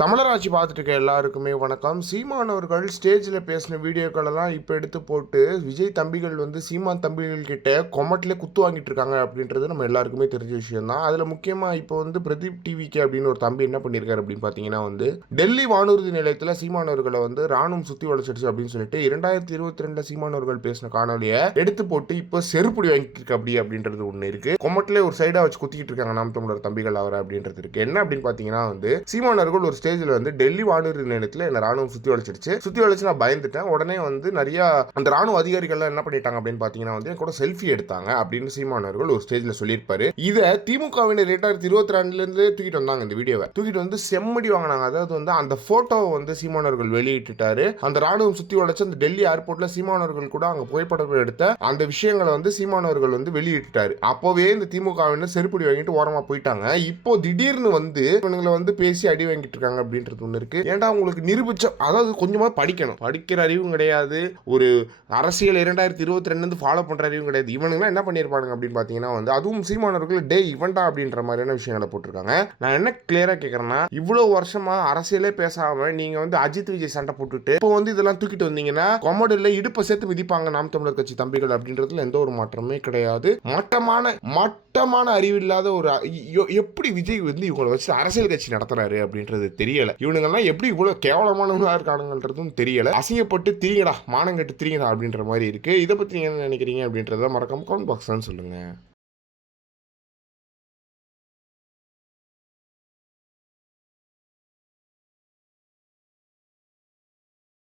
தமிழராட்சி பார்த்துட்டு இருக்க எல்லாருக்குமே வணக்கம். சீமான் அவர்கள் ஸ்டேஜில் பேசின வீடியோக்கள் எல்லாம் இப்போ எடுத்து போட்டு விஜய் தம்பிகள் வந்து சீமான் தம்பிகள் கிட்ட கொமட்டிலே குத்து வாங்கிட்டு இருக்காங்க அப்படின்றது நம்ம எல்லாருக்குமே தெரிஞ்ச விஷயம் தான் அதில் முக்கியமாக இப்போ வந்து பிரதீப் டிவிக்கு அப்படின்னு ஒரு தம்பி என்ன பண்ணியிருக்காரு அப்படின்னு பார்த்தீங்கன்னா வந்து டெல்லி வானூர்தி நிலையத்தில் சீமான் அவர்களை வந்து ராணுவம் சுற்றி வளைச்சிடுச்சு அப்படின்னு சொல்லிட்டு இரண்டாயிரத்தி இருபத்தி ரெண்டில் சீமான் அவர்கள் பேசின காணொலியை எடுத்து போட்டு இப்போ செருப்புடி வாங்கிட்டு அப்படி அப்படின்றது ஒன்று இருக்கு. கொமட்டிலே ஒரு சைடாக வச்சு குத்திக்கிட்டு இருக்காங்க நாம் தமிழர் தம்பிகள் அவர் அப்படின்றது இருக்கு. என்ன அப்படின்னு பார்த்தீங்கன்னா வந்து சீமான் அவர்கள் ஒரு ஸ்டேஜில் வந்து டெல்லி வானூர் நிலையத்தில் என்ன ராணுவம் சுற்றி வளைச்சிருச்சு சுற்றி வளைச்சு நான் பயந்துட்டேன். உடனே வந்து நிறைய அந்த ராணுவ அதிகாரிகள்லாம் என்ன பண்ணிட்டாங்க அப்படின்னு பார்த்தீங்கன்னா வந்து என் கூட செல்ஃபி எடுத்தாங்க அப்படின்னு சீமானவர்கள் ஒரு ஸ்டேஜில் சொல்லியிருப்பாரு. இதை திமுகவினர் ரெண்டாயிரத்தி இருபத்தி ரெண்டுலேருந்து தூக்கிட்டு வந்தாங்க இந்த வீடியோவை தூக்கிட்டு வந்து செம்மடி வாங்கினாங்க. அதாவது வந்து அந்த ஃபோட்டோவை வந்து சீமானவர்கள் வெளியிட்டுட்டாரு. அந்த ராணுவம் சுற்றி வளைச்சு அந்த டெல்லி ஏர்போர்ட்டில் சீமானவர்கள் கூட அங்கே புகைப்படம் எடுத்த அந்த விஷயங்களை வந்து சீமானவர்கள் வந்து வெளியிட்டுட்டாரு. அப்போவே இந்த திமுகவினர் செருப்படி வாங்கிட்டு ஓரமாக போயிட்டாங்க. இப்போ திடீர்னு வந்து இவங்களை வந்து பேசி அடி வாங்கிட்டு இருக்காங்க. அப்படின்றது ஒன்று இருக்குது ஏன்டா உங்களுக்கு நிரூபிச்ச அதாவது கொஞ்சமாக படிக்கணும். படிக்கிற அறிவும் கிடையாது. ஒரு அரசியல் இரண்டாயிரத்தி இருபத்தி ரெண்டு ஃபாலோ பண்ணுற அறிவும் கிடையாது. இவனுங்களாம் என்ன பண்ணியிருப்பானுங்க அப்படின்னு பார்த்தீங்கன்னா வந்து அதுவும் சீமானவர்கள் டே இவன்டா அப்படின்ற மாதிரியான விஷயங்களை போட்டிருக்காங்க. நான் என்ன கிளியராக கேட்குறேன்னா இவ்வளோ வருஷமாக அரசியலே பேசாமல் நீங்கள் வந்து அஜித் விஜய் சண்டை போட்டுட்டு இப்போ வந்து இதெல்லாம் தூக்கிட்டு வந்தீங்கன்னா கொமடியில் இடுப்பை சேர்த்து மிதிப்பாங்க நாம் தமிழர் கட்சி தம்பிகள் அப்படின்றதுல எந்த ஒரு மாற்றமே கிடையாது. மட்டமான மட்டமான அறிவில்லாத ஒரு எப்படி விஜய் வந்து இவங்களை வச்சு அரசியல் கட்சி நடத்துறாரு அப்படின்றது தெரியல. இவனுங்கெல்லாம் எப்படி இவ்வளவு கேவலமானவங்களா இருக்கானுங்கன்றதும் தெரியல. அசிங்கப்பட்டு திரியடா மானம் கட்டு திரிங்கடா அப்படின்ற மாதிரி இருக்கு. இதை பத்தி நீங்க என்ன நினைக்கிறீங்க அப்படின்றத மறக்காம கமெண்ட் பாக்ஸ் சொல்லுங்க.